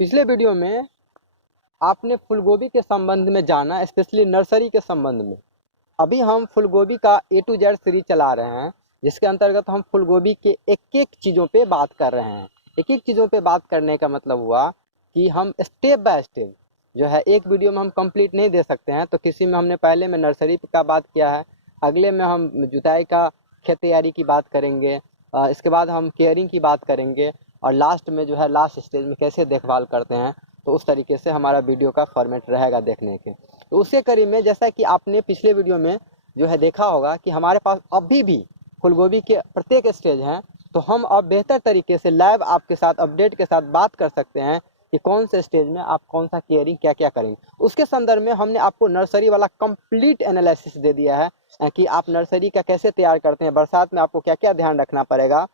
पिछले वीडियो में आपने फूलगोभी के संबंध में जाना, स्पेशली नर्सरी के संबंध में। अभी हम फूलगोभी का A to Z सीरीज चला रहे हैं, जिसके अंतर्गत हम फूलगोभी के एक एक चीज़ों पे बात कर रहे हैं। एक एक चीज़ों पे बात करने का मतलब हुआ कि हम स्टेप बाय स्टेप जो है, एक वीडियो में हम कंप्लीट नहीं दे सकते हैं। तो किसी में हमने पहले में नर्सरी का बात किया है, अगले में हम जुताई का खेत तैयारी की बात करेंगे, इसके बाद हम केयरिंग की बात करेंगे, और लास्ट में जो है लास्ट स्टेज में कैसे देखभाल करते हैं। तो उस तरीके से हमारा वीडियो का फॉर्मेट रहेगा देखने के। तो उसके करीब में जैसा कि आपने पिछले वीडियो में जो है देखा होगा कि हमारे पास अभी भी फूलगोभी के प्रत्येक स्टेज हैं। तो हम अब बेहतर तरीके से लाइव आपके साथ अपडेट के साथ बात कर सकते हैं कि कौन से स्टेज में आप कौन सा केयरिंग क्या क्या करेंगे। उसके संदर्भ में हमने आपको नर्सरी वाला कंप्लीट एनालिसिस दे दिया है कि आप नर्सरी का कैसे तैयार करते हैं, बरसात में आपको क्या क्या ध्यान रखना पड़ेगा,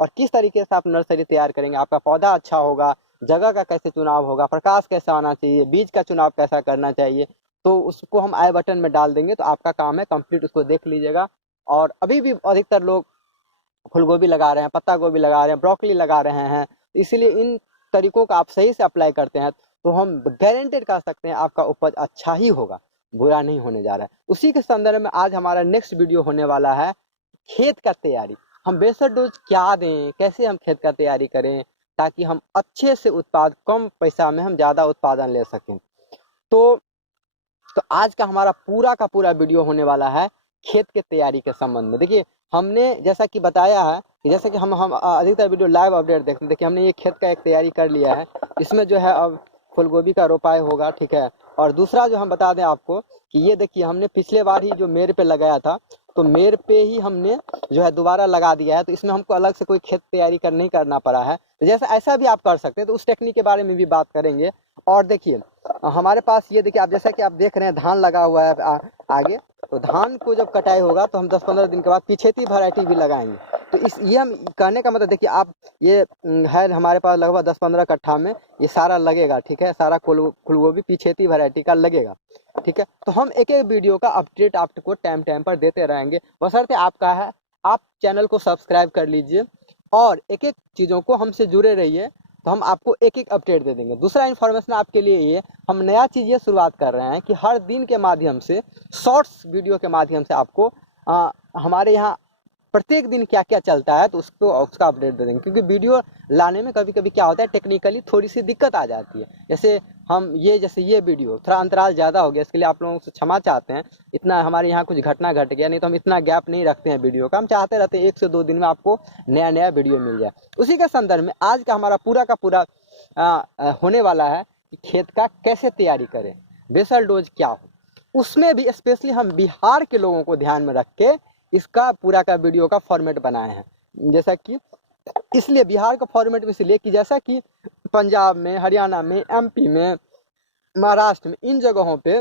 और किस तरीके से आप नर्सरी तैयार करेंगे, आपका पौधा अच्छा होगा, जगह का कैसे चुनाव होगा, प्रकाश कैसा आना चाहिए, बीज का चुनाव कैसा करना चाहिए। तो उसको हम आई बटन में डाल देंगे, तो आपका काम है कंप्लीट, उसको देख लीजिएगा। और अभी भी अधिकतर लोग फूलगोभी लगा रहे हैं, पत्ता गोभी लगा रहे हैं, ब्रोकली लगा रहे हैं, इसीलिए इन तरीकों का आप सही से अप्लाई करते हैं तो हम गारंटेड कर सकते हैं आपका उपज अच्छा ही होगा, बुरा नहीं होने जा रहा है। उसी के संदर्भ में आज हमारा नेक्स्ट वीडियो होने वाला है खेत का तैयारी। हम बेसर डोज क्या दें, कैसे हम खेत का तैयारी करें ताकि हम अच्छे से उत्पाद, कम पैसा में हम ज़्यादा उत्पादन ले सकें। तो आज का हमारा पूरा का पूरा वीडियो होने वाला है खेत के तैयारी के संबंध में। देखिए, हमने जैसा कि बताया है कि जैसे कि हम अधिकतर वीडियो लाइव अपडेट देखते हैं। देखिए, हमने ये खेत का एक तैयारी कर लिया है, इसमें जो है अब फूलगोभी का रोपाई होगा, ठीक है। और दूसरा जो हम बता दें आपको कि ये देखिए, हमने पिछले बार ही जो मेड़ पे लगाया था, तो मेड़ पे ही हमने जो है दोबारा लगा दिया है। तो इसमें हमको अलग से कोई खेत तैयारी नहीं करना पड़ा है। तो जैसा ऐसा भी आप कर सकते हैं, तो उस टेक्निक के बारे में भी बात करेंगे। और देखिए, हमारे पास ये देखिए, आप जैसा कि आप देख रहे हैं धान लगा हुआ है आगे। तो धान को जब कटाई होगा तो हम 10-15 दिन के बाद पिछेती वैरायटी भी लगाएंगे। तो ये हम कहने का मतलब, देखिए आप, ये है हमारे पास लगभग 10-15 कट्ठा में ये सारा लगेगा, ठीक है। सारा फूलगोभी पिछेती वैरायटी का लगेगा, ठीक है। तो हम एक एक वीडियो का अपडेट आपको टाइम टाइम पर देते रहेंगे, बशर्ते आपका है आप चैनल को सब्सक्राइब कर लीजिए और एक एक चीज़ों को हमसे जुड़े रहिए, तो हम आपको एक एक अपडेट दे देंगे। दूसरा इन्फॉर्मेशन आपके लिए ये, हम नया चीज़ ये शुरुआत कर रहे हैं कि हर दिन के माध्यम से, शॉर्ट्स वीडियो के माध्यम से आपको हमारे यहाँ प्रत्येक दिन क्या क्या चलता है तो उसका अपडेट दे देंगे। क्योंकि वीडियो लाने में कभी कभी क्या होता है, टेक्निकली थोड़ी सी दिक्कत आ जाती है। जैसे ये वीडियो थोड़ा अंतराल ज़्यादा हो गया, इसके लिए आप लोगों से क्षमा चाहते हैं। इतना हमारे यहाँ कुछ घटना घट गया, नहीं तो हम इतना गैप नहीं रखते हैं वीडियो का। हम चाहते रहते हैं 1 से 2 दिन में आपको नया नया वीडियो मिल जाए। उसी के संदर्भ में आज का हमारा पूरा का पूरा होने वाला है कि खेत का कैसे तैयारी करें, बेसल डोज क्या हो। उसमें भी स्पेशली हम बिहार के लोगों को ध्यान में रख के इसका पूरा का वीडियो का फॉर्मेट बनाए हैं। जैसा कि इसलिए बिहार का फॉर्मेट में इसलिए कि जैसा कि पंजाब में, हरियाणा में, MP में, महाराष्ट्र में, इन जगहों पे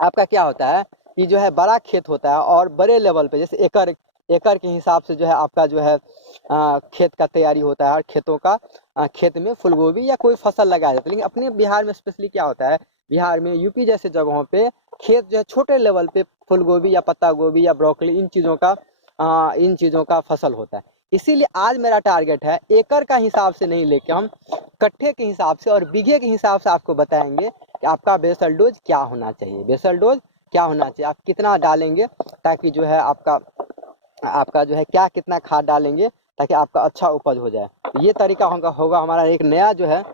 आपका क्या होता है कि जो है बड़ा खेत होता है और बड़े लेवल पे, जैसे एकड़ के हिसाब से जो है आपका जो है खेत का तैयारी होता है। और खेतों का खेत में फूलगोभी या कोई फसल लगाया जाता है। लेकिन अपने बिहार में स्पेशली क्या होता है, बिहार में, यूपी जैसे जगहों पे खेत जो है छोटे लेवल पे फूलगोभी या पत्ता गोभी या ब्रोकली, इन चीज़ों का फसल होता है। इसीलिए आज मेरा टारगेट है एकड़ का हिसाब से नहीं लेके हम कट्ठे के हिसाब से और बीघे के हिसाब से आपको बताएंगे कि आपका बेसल डोज क्या होना चाहिए, बेसल डोज क्या होना चाहिए, आप कितना डालेंगे ताकि जो है आपका जो है क्या कितना खाद डालेंगे ताकि आपका अच्छा उपज हो जाए। ये तरीका होगा हमारा एक नया जो है,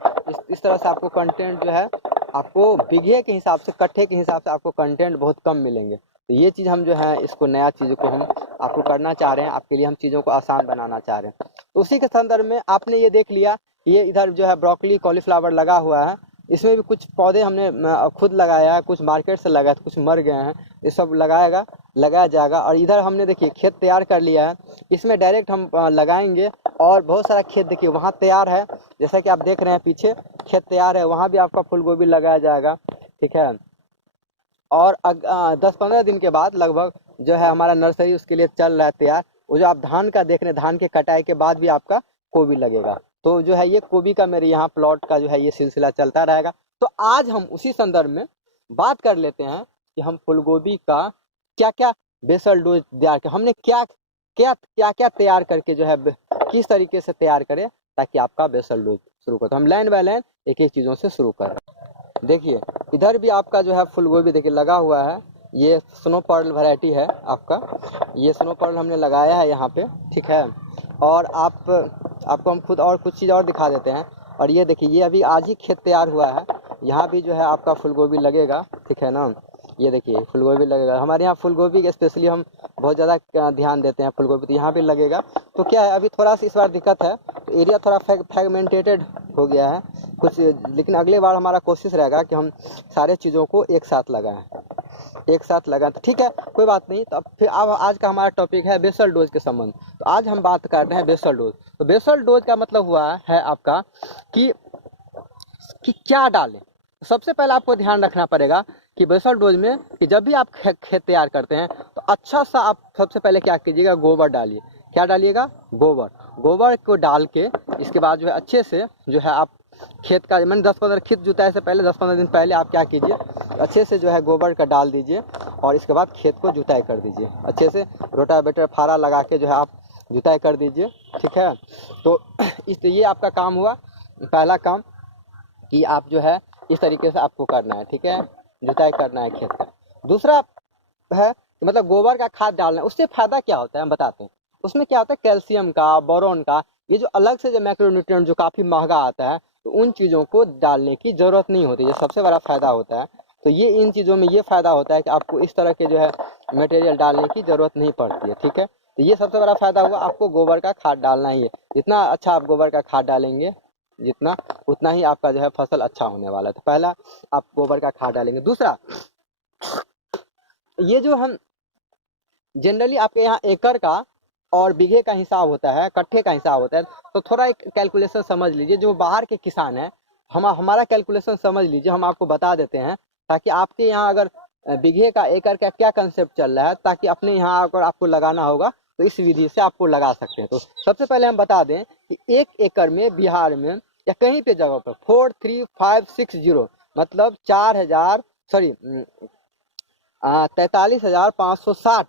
इस तरह से आपको कंटेंट जो है आपको बीघे के हिसाब से, कट्ठे के हिसाब से आपको कंटेंट बहुत कम मिलेंगे। तो ये चीज़ हम जो है इसको नया चीज़ को हम आपको करना चाह रहे हैं, आपके लिए हम चीज़ों को आसान बनाना चाह रहे हैं। तो उसी के संदर्भ में आपने ये देख लिया, ये इधर जो है ब्रोकली, कॉलीफ्लावर लगा हुआ है। इसमें भी कुछ पौधे हमने खुद लगाया है, कुछ मार्केट से लगाया, कुछ मर गए हैं। ये सब लगाया जाएगा। और इधर हमने देखिए खेत तैयार कर लिया है, इसमें डायरेक्ट हम लगाएंगे। और बहुत सारा खेत देखिए वहाँ तैयार है, जैसा कि आप देख रहे हैं पीछे खेत तैयार है, वहाँ भी आपका फूलगोभी लगाया जाएगा, ठीक है। और 10-15 दिन के बाद लगभग जो है हमारा नर्सरी उसके लिए चल रहा है तैयार। वो जो आप धान का देख रहे हैं, धान के कटाई के बाद भी आपका गोभी लगेगा। तो जो है ये गोभी का मेरे यहाँ प्लॉट का जो है ये सिलसिला चलता रहेगा। तो आज हम उसी संदर्भ में बात कर लेते हैं कि हम फूलगोभी का क्या क्या बेसल डोज तैयार कर, हमने क्या क्या तैयार करके जो है किस तरीके से तैयार करें ताकि आपका बेसल डोज शुरू करते हैं। हम लाइन बाय लाइन एक एक चीज़ों से शुरू करें। देखिए इधर भी आपका जो है फूल गोभी देखिए लगा हुआ है, ये स्नो पर्ल वैरायटी है आपका, ये स्नो पर्ल हमने लगाया है यहाँ पे, ठीक है। और आपको हम खुद और कुछ चीज़ और दिखा देते हैं। और ये देखिए ये अभी आज ही खेत तैयार हुआ है, यहाँ भी जो है आपका फूल गोभी लगेगा, ठीक है ना। ये देखिए फूल गोभी लगेगा, हमारे यहाँ फूल गोभी के स्पेशली हम बहुत ज़्यादा ध्यान देते हैं, फूल गोभी तो यहाँ भी लगेगा। तो क्या है अभी थोड़ा सा इस बार दिक्कत है, तो एरिया थोड़ा फ्रेगमेंटेटेड हो गया है कुछ, लेकिन अगले बार हमारा कोशिश रहेगा कि हम सारे चीज़ों को एक साथ लगाएं, एक साथ लगाएं। तो ठीक है कोई बात नहीं। तो अब फिर अब आज का हमारा टॉपिक है बेसल डोज के संबंध। तो आज हम बात कर रहे हैं बेसल डोज। तो बेसल डोज का मतलब हुआ है आपका कि क्या डालें। सबसे पहले आपको ध्यान रखना पड़ेगा कि बेसल डोज में कि जब भी आप खेत तैयार करते हैं तो अच्छा सा आप सबसे पहले क्या कीजिएगा, गोबर डालिए। क्या डालिएगा, गोबर को डाल के इसके बाद जो है अच्छे से जो है आप खेत का मैंने 10-15 खेत जुताई से पहले 10-15 दिन पहले आप क्या कीजिए, अच्छे से जो है गोबर का डाल दीजिए और इसके बाद खेत को जुताई कर दीजिए अच्छे से, रोटावेटर फारा लगा के जो है आप जुताई कर दीजिए, ठीक है। तो ये आपका काम हुआ, पहला काम कि आप जो है इस तरीके से आपको करना है, ठीक है, जुताई करना है खेत का। दूसरा है मतलब गोबर का खाद डालना है, उससे फायदा क्या होता है हम बताते हैं। उसमें क्या होता है कैल्शियम का, बोरॉन का, ये जो अलग से जो मैक्रोन्यूट्रिएंट जो काफ़ी महंगा आता है, तो उन चीज़ों को डालने की ज़रूरत नहीं होती, ये सबसे बड़ा फ़ायदा होता है। तो ये इन चीज़ों में ये फ़ायदा होता है कि आपको इस तरह के जो है मटेरियल डालने की ज़रूरत नहीं पड़ती है, ठीक है। तो ये सबसे बड़ा फ़ायदा हुआ, आपको गोबर का खाद डालना ही है। जितना अच्छा आप गोबर का खाद डालेंगे जितना, उतना ही आपका जो है फसल अच्छा होने वाला है। तो पहला आप गोबर का खाद डालेंगे। दूसरा, ये जो हम जनरली आपके यहाँ एकड़ का और बीघे का हिसाब होता है, कट्ठे का हिसाब होता है, तो थोड़ा एक कैलकुलेशन समझ लीजिए। जो बाहर के किसान हैं हमारा कैलकुलेशन समझ लीजिए, हम आपको बता देते हैं ताकि आपके यहाँ अगर बीघे का एकड़ का क्या कंसेप्ट चल रहा है, ताकि अपने यहाँ अगर आपको लगाना होगा तो इस विधि से आपको लगा सकते हैं। तो सबसे पहले हम बता दें कि 1 एकड़ में बिहार में या कहीं पे जगह पर 43560 मतलब 43,560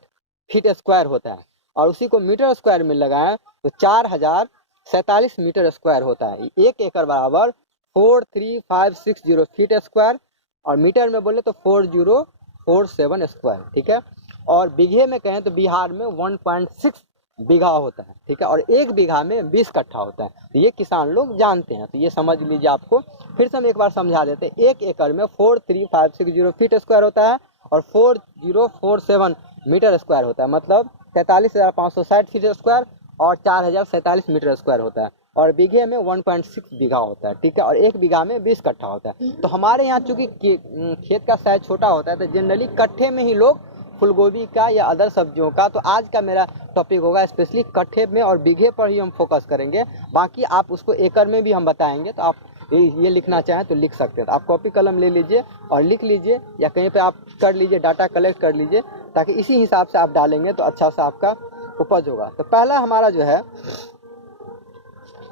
फीट स्क्वायर होता है। और उसी को मीटर स्क्वायर में लगाएं तो 4047 मीटर स्क्वायर होता है। 1 एकड़ बराबर 43560 फीट स्क्वायर, और मीटर में बोले तो 4047 स्क्वायर, ठीक है। और बीघे में कहें तो बिहार में 1.6 बीघा होता है, ठीक है। और 1 बीघा में 20 कट्ठा होता है। तो ये किसान लोग जानते हैं, तो ये समझ लीजिए। आपको फिर से हम एक बार समझा देते हैं। 1 एकड़ में 43560 फीट स्क्वायर होता है और 4047 मीटर स्क्वायर होता है, मतलब 43,560 फीट स्क्वायर और 4047 मीटर स्क्वायर होता है। और बीघे में 1.6 बीघा होता है, ठीक है। और 1 बीघा में 20 कट्ठा होता है। तो हमारे यहाँ चूंकि खेत का साइज छोटा होता है, तो जनरली कट्ठे में ही लोग फूलगोभी का या अदर सब्जियों का, तो आज का मेरा टॉपिक होगा स्पेशली कट्ठे में और बीघे पर ही हम फोकस करेंगे। बाकी आप उसको एकड़ में भी हम बताएंगे, तो आप ये लिखना चाहें तो लिख सकते हैं। तो आप कॉपी कलम ले लीजिए और लिख लीजिए, या कहीं पे आप कर लीजिए, डाटा कलेक्ट कर लीजिए, ताकि इसी हिसाब से आप डालेंगे तो अच्छा सा आपका उपज होगा। तो पहला हमारा जो है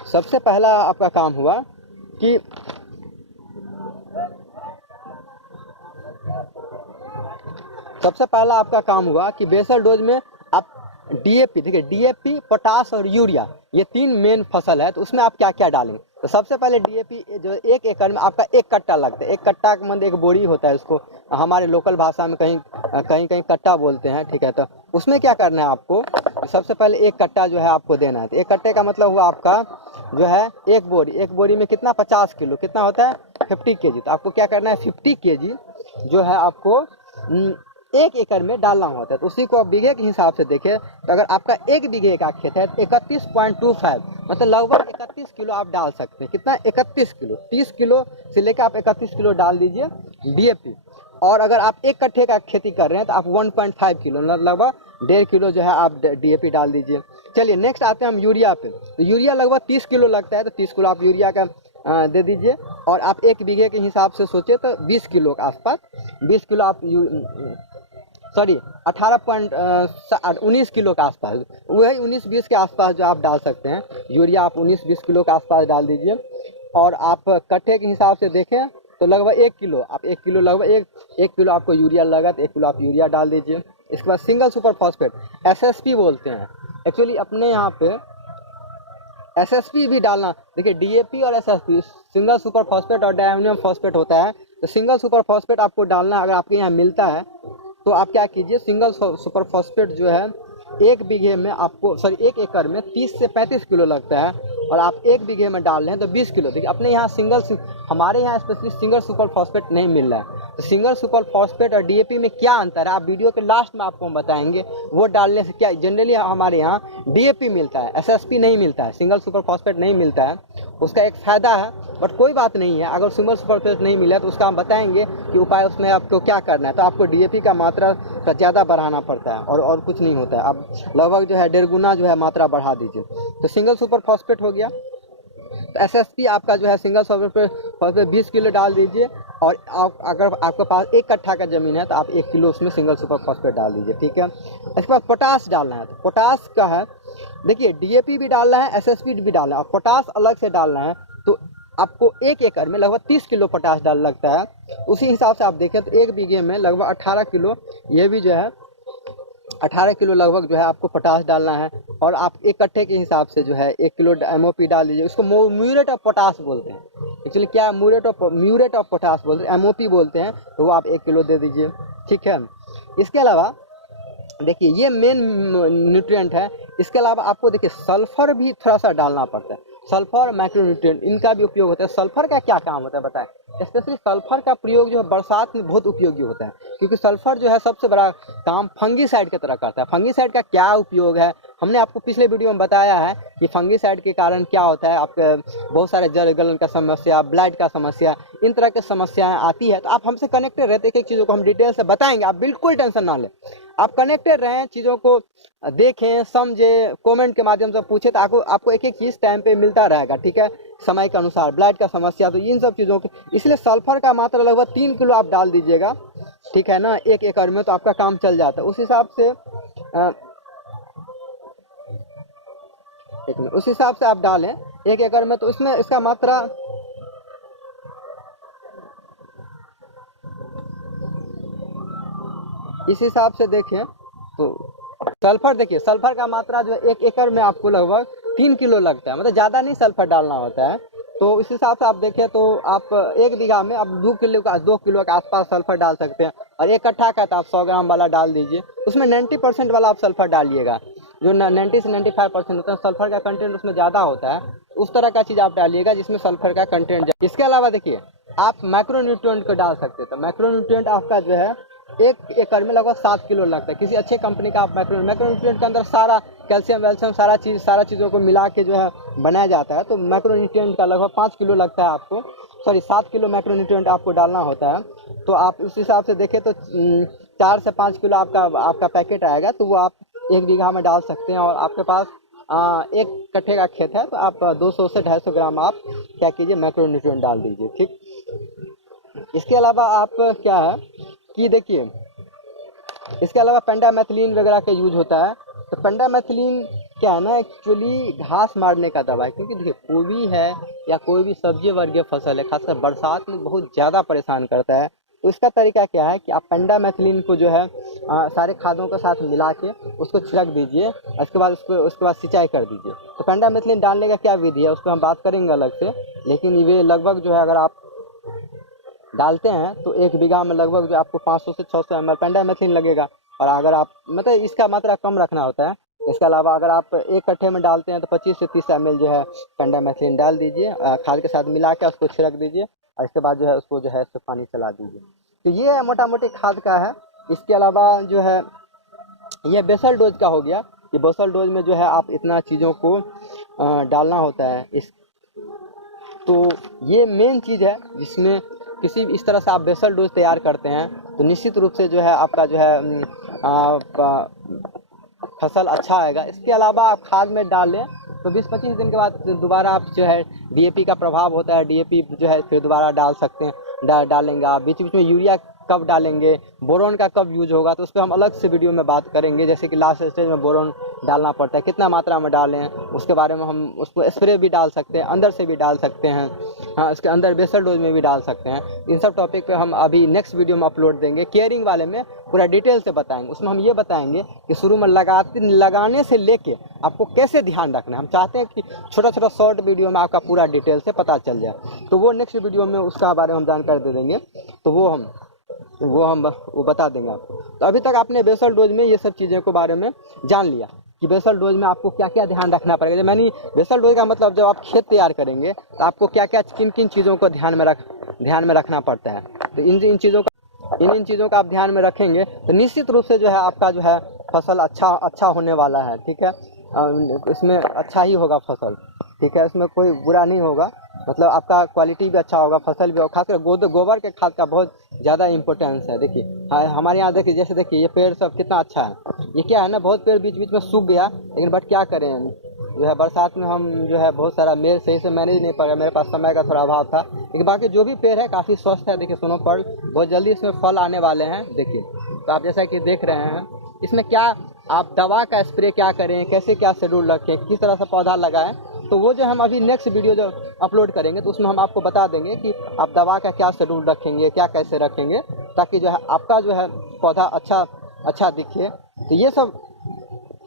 सबसे पहला आपका काम हुआ कि बेसल डोज में आप डीएपी, देखिए डीएपी, पोटास और यूरिया, ये 3 मेन फसल है। तो उसमें आप क्या क्या डालेंगे। तो सबसे पहले डीएपी जो 1 एकड़ में आपका 1 कट्टा लगता है। 1 कट्टा का मतलब 1 बोरी होता है, उसको हमारे लोकल भाषा में कहीं कट्टा बोलते हैं, ठीक है। तो उसमें क्या करना है आपको, सबसे पहले 1 कट्टा जो है आपको देना है। तो 1 कट्टे का मतलब हुआ आपका जो है 1 बोरी में कितना, 50 किलो, कितना होता है 50 kg। तो आपको क्या करना है 50 kg जो है आपको 1 एकड़ में डालना होता है। तो उसी को आप बीघे के हिसाब से देखें, तो अगर आपका 1 बीघे का खेत है तो 31.25 मतलब लगभग 31 किलो आप डाल सकते हैं। कितना, 31 किलो, 30 किलो से लेकर आप 31 किलो डाल दीजिए डीएपी। और अगर आप 1 कट्ठे का खेती कर रहे हैं तो आप 1.5 किलो लगभग 1.5 किलो जो है आप डीएपी डाल दीजिए। चलिए नेक्स्ट आते हैं हम यूरिया पे। तो यूरिया लगभग 30 किलो लगता है, तो 30 किलो आप यूरिया का दे दीजिए। और आप 1 बीघे के हिसाब से सोचे तो 20 किलो के आसपास, 20 किलो आप 19 किलो के आसपास, वही 19-20 के आसपास जो आप डाल सकते हैं यूरिया, आप 19-20 किलो के आसपास डाल दीजिए। और आप कट्ठे के हिसाब से देखें तो लगभग 1 किलो, आप 1 किलो लगभग 1 किलो आपको यूरिया लगा, तो 1 किलो आप यूरिया डाल दीजिए। इसके बाद सिंगल सुपर फॉस्फेट, एसएसपी बोलते हैं एक्चुअली। अपने यहाँ पे एसएसपी भी डालना। देखिए डीएपी और एसएसपी सिंगल सुपर फॉस्फेट और डायमोनियम फॉस्फेट होता है। तो सिंगल सुपर फॉस्फेट आपको डालना अगर आपके यहाँ मिलता है तो आप क्या कीजिए, सिंगल सुपर फॉस्फेट जो है 1 बीघे में आपको, सॉरी 1 एकड़ में 30 से 35 किलो लगता है, और आप 1 बीघे में डाल रहे हैं तो 20 किलो। देखिए अपने यहाँ हमारे यहाँ स्पेशली सिंगल सुपर फॉस्फेट नहीं मिल रहा है। तो सिंगल सुपर फॉस्फेट और डीएपी में क्या अंतर है, आप वीडियो के लास्ट में आपको हम बताएंगे। वो डालने से क्या, जनरली हमारे यहाँ डीएपी मिलता है, एसएसपी नहीं मिलता है, सिंगल सुपर फॉस्फेट नहीं मिलता है। उसका एक फ़ायदा है, बट कोई बात नहीं है। अगर सिंगल सुपर फॉस्फेट नहीं मिला तो उसका हम बताएंगे कि उपाय उसमें आपको क्या करना है। तो आपको डीएपी का मात्रा का ज़्यादा बढ़ाना पड़ता है और कुछ नहीं होता है। आप लगभग जो है 1.5 गुना जो है मात्रा बढ़ा दीजिए। तो सिंगल सुपर फॉस्फेट हो गया। तो एसएसपी आपका जो है सिंगल सुपर फॉस्फेट 20 किलो डाल दीजिए, और अगर आपके पास 1 कट्ठा का ज़मीन है तो आप 1 किलो उसमें सिंगल सुपर फॉस्फेट डाल दीजिए, ठीक है। इसके बाद पोटास डालना है। तो पोटास का है, देखिए डीएपी भी डालना है, एसएसपी भी डालना है, और पोटास अलग से डालना है। तो आपको 1 एकड़ में लगभग 30 किलो पोटास डाल लगता है। उसी हिसाब से आप देखें तो 1 बीघे में लगभग 18 किलो, ये भी जो है 18 किलो लगभग जो है आपको पोटास डालना है। और आप 1 कट्ठे के हिसाब से जो है 1 किलो एमओपी डाल दीजिए। उसको म्यूरेट ऑफ पोटास बोलते हैं, एक्चुअली क्या म्यूरेट ऑफ पोटास बोलते हैं, एमओपी बोलते हैं। तो वो आप 1 किलो दे दीजिए, ठीक है। इसके अलावा देखिए ये मेन न्यूट्रिएंट है। इसके अलावा आपको देखिए सल्फर भी थोड़ा सा डालना पड़ता है। सल्फर माइक्रोन्यूट्रिएंट इनका भी उपयोग होता है। सल्फर का क्या काम होता है बताएं। स्पेशली सल्फर का प्रयोग जो है बरसात में बहुत उपयोगी होता है, क्योंकि सल्फर जो है सबसे बड़ा काम फंगीसाइड की तरह करता है। फंगीसाइड का क्या उपयोग है हमने आपको पिछले वीडियो में बताया है कि फंगीसाइड के कारण क्या होता है, आपके बहुत सारे जल गलन का समस्या, ब्लड का समस्या, इन तरह की समस्याएं आती है। तो आप हमसे कनेक्टेड रहते, एक एक चीज़ों को हम डिटेल से बताएंगे, आप बिल्कुल टेंशन ना लें। आप कनेक्टेड रहें, चीज़ों को देखें, समझें, कमेंट के माध्यम से पूछे, तो आपको एक एक चीज़ टाइम पे मिलता रहेगा, ठीक है, समय के अनुसार। ब्लड का समस्या, तो इन सब चीज़ों की, इसलिए सल्फर का मात्रा लगभग 3 किलो आप डाल दीजिएगा, ठीक है ना, 1 एकड़ में, तो आपका काम चल जाता है। उस हिसाब से उस हिसाब से आप डालें 1 एकड़ में। तो इसमें इसका मात्रा इस हिसाब से देखें तो सल्फर, देखिए सल्फर का मात्रा जो है 1 एकड़ में आपको लगभग 3 किलो लगता है, मतलब ज़्यादा नहीं सल्फर डालना होता है। तो इस हिसाब से आप देखें तो आप 1 बीघा में आप 2 किलो के आसपास सल्फर डाल सकते हैं। और 1 कट्ठा का तो आप 100 ग्राम वाला डाल दीजिए। उसमें 90% वाला आप सल्फर डालिएगा, जो 90 से 95% होता है, सल्फर का कंटेंट उसमें ज़्यादा होता है। उस तरह का चीज़ आप डालिएगा जिसमें सल्फर का कंटेंट। इसके अलावा देखिए आप माइक्रोन्यूट्रिएंट को डाल सकते हैं। तो माइक्रोन्यूट्रिएंट आपका जो है 1 एकड़ में लगभग 7 किलो लगता है। किसी अच्छे कंपनी का आप माइक्रोन्यूट्रिएंट के अंदर सारा कैल्शियम वैल्शियम सारा चीज़ों को मिला के जो है बनाया जाता है। तो माइक्रोन्यूट्रिएंट का लगभग 5 किलो लगता है आपको, सॉरी 7 किलो माइक्रोन्यूट्रिएंट आपको डालना होता है। तो आप उस हिसाब से देखें तो 4 से 5 किलो आपका पैकेट आएगा, तो वो आप 1 बीघा में डाल सकते हैं। और आपके पास 1 कट्ठे का खेत है तो आप 200 से 250 ग्राम आप क्या कीजिए, मैक्रोन्यूट्रिएंट डाल दीजिए, ठीक। इसके अलावा आप क्या है कि देखिए इसके अलावा पेंडामेथिलीन वगैरह का यूज होता है। तो पेंडामेथिलीन क्या है ना, एक्चुअली घास मारने का दवा है। क्योंकि देखिए गोभी है या कोई भी सब्जी वर्गीय फसल है, खासकर बरसात में बहुत ज़्यादा परेशान करता है। तो इसका तरीका क्या है कि आप पेंडामेथिलीन को जो है सारे खादों के साथ मिला के उसको छिड़क दीजिए। उसके बाद सिंचाई कर दीजिए। तो पेंडामेथिलीन डालने का क्या विधि है उसको हम बात करेंगे अलग से, लेकिन ये लगभग जो है अगर आप डालते हैं तो 1 बीघा में लगभग जो आपको 500 से 600 ml पेंडामेथिलीन लगेगा। और अगर आप मतलब इसका मात्रा कम रखना होता है। इसके अलावा अगर आप 1 कट्ठे में डालते हैं तो 25 से 30 ml जो है पेंडामेथिलीन डाल दीजिए, खाद के साथ मिला के उसको छिड़क दीजिए। और इसके बाद जो है उसको जो है इससे पानी चला दीजिए। तो ये मोटा मोटी खाद का है। इसके अलावा जो है ये बेसल डोज का हो गया। ये बेसल डोज में जो है आप इतना चीज़ों को डालना होता है। तो ये मेन चीज़ है जिसमें किसी इस तरह से आप बेसल डोज तैयार करते हैं तो निश्चित रूप से जो है आपका जो है फसल अच्छा आएगा। इसके अलावा आप खाद में डालें तो 20-25 दिन के बाद दोबारा आप जो है डीएपी का प्रभाव होता है, डीएपी जो है फिर दोबारा डाल सकते हैं, डालेंगे आप। बीच बीच में यूरिया कब डालेंगे, बोरोन का कब यूज होगा, तो उस पर हम अलग से वीडियो में बात करेंगे। जैसे कि लास्ट स्टेज में बोरोन डालना पड़ता है, कितना मात्रा में डालें उसके बारे में हम उसको स्प्रे भी डाल सकते हैं, अंदर से भी डाल सकते हैं, हाँ इसके अंदर बेसल डोज में भी डाल सकते हैं। इन सब टॉपिक पे हम अभी नेक्स्ट वीडियो में अपलोड देंगे। केयरिंग वाले में पूरा डिटेल से बताएंगे। उसमें हम ये बताएंगे कि शुरू में लगाने से लेके आपको कैसे ध्यान रखना है। हम चाहते हैं कि छोटा छोटा शॉर्ट वीडियो में आपका पूरा डिटेल से पता चल जाए, तो वो नेक्स्ट वीडियो में उसका बारे में हम जानकारी दे देंगे, तो वो बता देंगे आपको। तो अभी तक आपने बेसल डोज में ये सब चीज़ों के बारे में जान लिया कि बेसल डोज में आपको क्या क्या ध्यान रखना पड़ेगा। जब मैंने बेसल डोज का मतलब, जब आप खेत तैयार करेंगे तो आपको क्या क्या किन किन चीज़ों को ध्यान में रखना पड़ता है। तो इन चीज़ों का आप ध्यान में रखेंगे तो निश्चित रूप से जो है आपका जो है फसल अच्छा होने वाला है। ठीक है, इसमें अच्छा ही होगा फसल। ठीक है, इसमें कोई बुरा नहीं होगा, मतलब आपका क्वालिटी भी अच्छा होगा, फसल भी, खासकर गोबर के खाद का बहुत ज़्यादा इम्पोर्टेंस है। देखिए हमारे यहाँ देखिए, जैसे देखिए ये पेड़ सब कितना अच्छा है। ये क्या है ना, बहुत पेड़ बीच बीच में सूख गया, लेकिन बट क्या करें हम, जो है बरसात में हम जो है बहुत सारा मेरे सही से मैनेज नहीं पाया, मेरे पास समय का थोड़ा अभाव था। लेकिन बाकी जो भी पेड़ है काफ़ी स्वस्थ है। देखिए सुनो पर बहुत जल्दी इसमें फल आने वाले हैं। देखिए तो आप जैसा कि देख रहे हैं, इसमें क्या आप दवा का स्प्रे क्या करें, कैसे क्या शेड्यूल रखें, किस तरह से पौधा लगाएं, तो वो जो हम अभी नेक्स्ट वीडियो जो अपलोड करेंगे तो उसमें हम आपको बता देंगे कि आप दवा का क्या शेड्यूल रखेंगे, क्या कैसे रखेंगे, ताकि जो है आपका जो है पौधा अच्छा दिखे। तो ये सब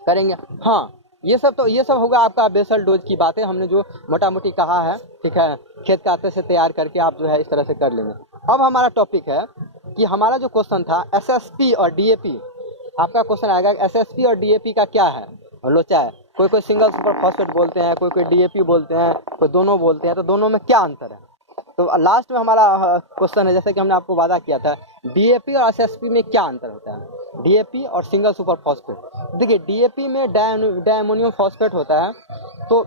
करेंगे। हाँ, ये सब होगा आपका बेसल डोज की बातें हमने जो मोटा मोटी कहा है। ठीक है, खेत खाते से तैयार करके आप जो है इस तरह से कर लेंगे। अब हमारा टॉपिक है कि हमारा जो क्वेश्चन था एसएसपी और डीएपी, आपका क्वेश्चन आएगा एसएसपी और डीएपी का क्या है और लोचा है। कोई सिंगल सुपर फॉस्फेट बोलते हैं, कोई डीएपी बोलते हैं, कोई दोनों बोलते हैं, तो दोनों में क्या अंतर है। तो लास्ट में हमारा क्वेश्चन है, जैसे कि हमने आपको वादा किया था, डीएपी और एसएसपी में क्या अंतर होता है, डीएपी और सिंगल सुपर फॉस्फेट। देखिए डीएपी में डायमोनियम फॉस्फेट होता है, तो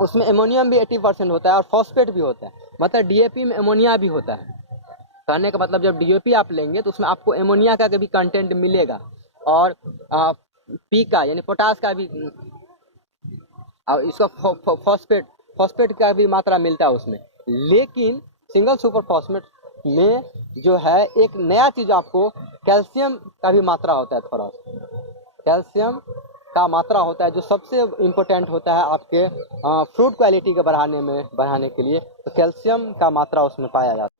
उसमें एमोनियम भी 80% होता है और फॉस्फेट भी होता है, मतलब डीएपी में एमोनिया भी होता है। कहने का मतलब जब डीएपी आप लेंगे तो उसमें आपको एमोनिया का भी कंटेंट मिलेगा और पी का यानी पोटास का भी, और इसका फॉस्फेट का भी मात्रा मिलता है उसमें। लेकिन सिंगल सुपर फॉस्फेट में जो है एक नया चीज़ आपको कैल्शियम का भी मात्रा होता है, थोड़ा कैल्शियम का मात्रा होता है, जो सबसे इम्पोर्टेंट होता है आपके फ्रूट क्वालिटी के बढ़ाने के लिए, तो कैल्शियम का मात्रा उसमें पाया जाता है।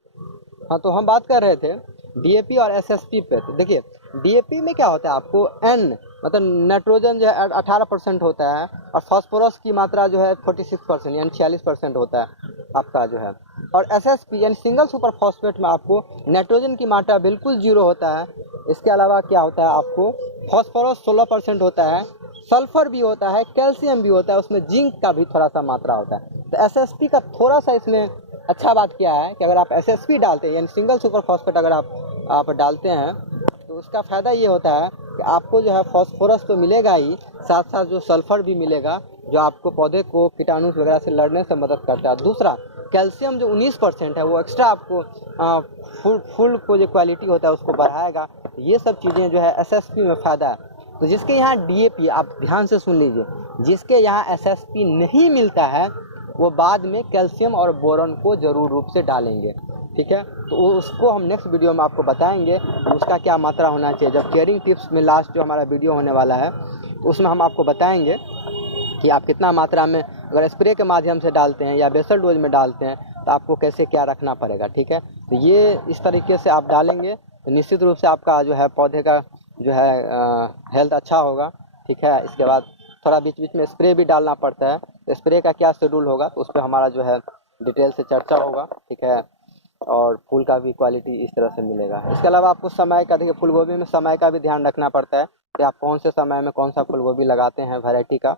हाँ, तो हम बात कर रहे थे डीएपी और एसएसपी पे। तो देखिए डीएपी में क्या होता है, आपको एन मतलब नाइट्रोजन जो है 18% होता है और फास्फोरस की मात्रा जो है 46% यानी 46% होता है आपका जो है। और एसएसपी यानी सिंगल सुपर फॉस्फेट में आपको नाइट्रोजन की मात्रा बिल्कुल 0 होता है। इसके अलावा क्या होता है, आपको फास्फोरस 16% होता है, सल्फर भी होता है, कैल्शियम भी होता है, उसमें जिंक का भी थोड़ा सा मात्रा होता है। तो एसएसपी का थोड़ा सा इसमें अच्छा बात क्या है कि अगर आप एसएसपी डालते हैं यानी सिंगल सुपर फॉस्फेट अगर आप डालते हैं तो उसका फ़ायदा ये होता है कि आपको जो है फास्फोरस तो मिलेगा ही, साथ साथ जो सल्फर भी मिलेगा, जो आपको पौधे को कीटाणु वगैरह से लड़ने से मदद करता है। दूसरा कैल्शियम जो 19% है वो एक्स्ट्रा आपको फूल को जो क्वालिटी होता है उसको बढ़ाएगा। तो ये सब चीज़ें जो है एसएसपी में फ़ायदा है। तो जिसके यहाँ डीएपी, आप ध्यान से सुन लीजिए, जिसके यहाँ एसएसपी नहीं मिलता है वो बाद में कैल्शियम और बोरॉन को जरूर रूप से डालेंगे। ठीक है, तो उसको हम नेक्स्ट वीडियो में आपको बताएंगे उसका क्या मात्रा होना चाहिए। जब केयरिंग टिप्स में लास्ट जो हमारा वीडियो होने वाला है तो उसमें हम आपको बताएंगे कि आप कितना मात्रा में अगर स्प्रे के माध्यम से डालते हैं या बेसल डोज में डालते हैं तो आपको कैसे क्या रखना पड़ेगा। ठीक है, तो ये इस तरीके से आप डालेंगे तो निश्चित रूप से आपका जो है पौधे का जो है हेल्थ अच्छा होगा। ठीक है, इसके बाद थोड़ा बीच बीच में स्प्रे भी डालना पड़ता है, तो स्प्रे का क्या शेड्यूल होगा तो उस पर हमारा जो है डिटेल से चर्चा होगा। ठीक है, और फूल का भी क्वालिटी इस तरह से मिलेगा। इसके अलावा आपको समय का, देखिए फूलगोभी में समय का भी ध्यान रखना पड़ता है कि आप कौन से समय में कौन सा फूलगोभी लगाते हैं वैरायटी का।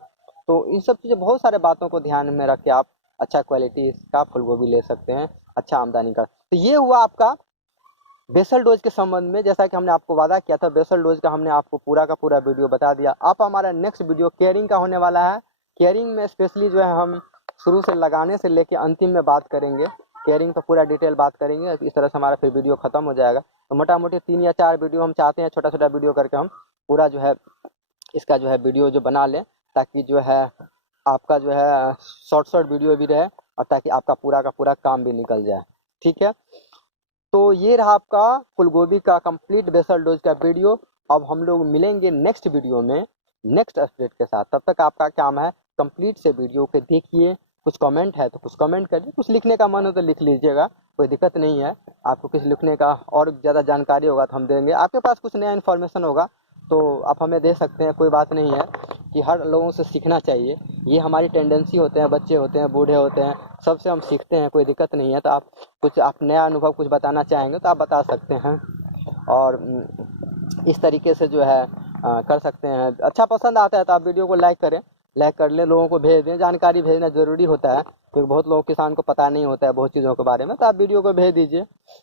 तो इन सब चीज़ें, बहुत सारे बातों को ध्यान में रख के आप अच्छा क्वालिटी का फूलगोभी ले सकते हैं, अच्छा आमदनी का। तो ये हुआ आपका बेसल डोज के संबंध में। जैसा कि हमने आपको वादा किया था, बेसल डोज का हमने आपको पूरा का पूरा वीडियो बता दिया। अब हमारा नेक्स्ट वीडियो केयरिंग का होने वाला है। केयरिंग में स्पेशली जो है हम शुरू से लगाने से लेके अंतिम में बात करेंगे, केयरिंग पर पूरा डिटेल बात करेंगे। इस तरह से हमारा फिर वीडियो खत्म हो जाएगा। तो मोटा मोटी 3 या 4 वीडियो हम चाहते हैं, छोटा छोटा वीडियो करके हम पूरा जो है इसका जो है वीडियो जो बना लें, ताकि जो है आपका जो है शॉर्ट वीडियो भी रहे और ताकि आपका पूरा का पूरा काम भी निकल जाए। ठीक है, तो ये रहा आपका फूलगोभी का कंप्लीट बेसल डोज का वीडियो। अब हम लोग मिलेंगे नेक्स्ट वीडियो में नेक्स्ट अपडेट के साथ। तब तक आपका काम है कंप्लीट से वीडियो को देखिए, कुछ कमेंट है तो कुछ कमेंट करिए, कुछ लिखने का मन हो तो लिख लीजिएगा। कोई दिक्कत नहीं है। आपको कुछ लिखने का और ज़्यादा जानकारी होगा तो हम देंगे, आपके पास कुछ नया इन्फॉर्मेशन होगा तो आप हमें दे सकते हैं, कोई बात नहीं है कि हर लोगों से सीखना चाहिए, ये हमारी टेंडेंसी होते हैं, बच्चे होते हैं, बूढ़े होते हैं, सबसे हम सीखते हैं, कोई दिक्कत नहीं है। तो आप कुछ आप नया अनुभव कुछ बताना चाहेंगे तो आप बता सकते हैं, और इस तरीके से जो है कर सकते हैं। अच्छा पसंद आता है तो आप वीडियो को लाइक करें, लाइक कर लें, लोगों को भेज दें, जानकारी भेजना ज़रूरी होता है क्योंकि बहुत लोग किसान को पता नहीं होता है बहुत चीज़ों के बारे में, तो आप वीडियो को भेज दीजिए,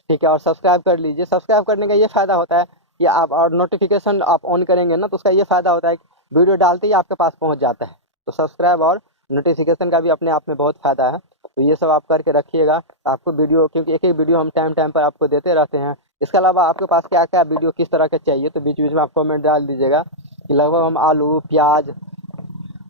ठीक है। और सब्सक्राइब कर लीजिए, सब्सक्राइब करने का ये फ़ायदा होता है कि आप और नोटिफिकेशन आप ऑन करेंगे ना तो उसका ये फ़ायदा होता है कि वीडियो डालते ही आपके पास पहुँच जाता है। तो सब्सक्राइब और नोटिफिकेशन का भी अपने आप में बहुत फ़ायदा है, तो ये सब आप करके रखिएगा आपको वीडियो, क्योंकि एक एक वीडियो हम टाइम टाइम पर आपको देते रहते हैं। इसके अलावा आपके पास क्या क्या वीडियो किस तरह के चाहिए तो बीच बीच में आप कमेंट डाल दीजिएगा कि लगभग हम आलू, प्याज,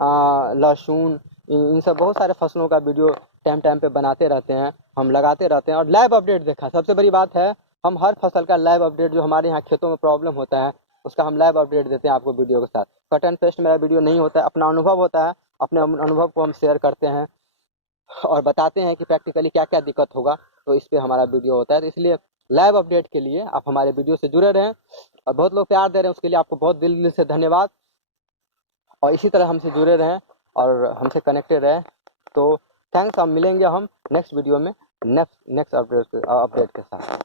लहसुन, इन सब बहुत सारे फसलों का वीडियो टाइम टाइम पे बनाते रहते हैं, हम लगाते रहते हैं। और लाइव अपडेट देखा सबसे बड़ी बात है, हम हर फसल का लाइव अपडेट जो हमारे यहाँ खेतों में प्रॉब्लम होता है उसका हम लाइव अपडेट देते हैं आपको वीडियो के साथ। कट एंड पेस्ट मेरा वीडियो नहीं होता है, अपना अनुभव होता है, अपने अनुभव को हम शेयर करते हैं और बताते हैं कि प्रैक्टिकली क्या क्या दिक्कत होगा, तो इस पर हमारा वीडियो होता है। तो इसलिए लाइव अपडेट के लिए आप हमारे वीडियो से जुड़े रहें, और बहुत लोग प्यार दे रहे हैं उसके लिए आपको बहुत दिल से धन्यवाद, और इसी तरह हमसे जुड़े रहें और हमसे कनेक्टेड रहें। तो थैंक्स, हम मिलेंगे हम नेक्स्ट वीडियो में नेक्स्ट अपडेट के साथ।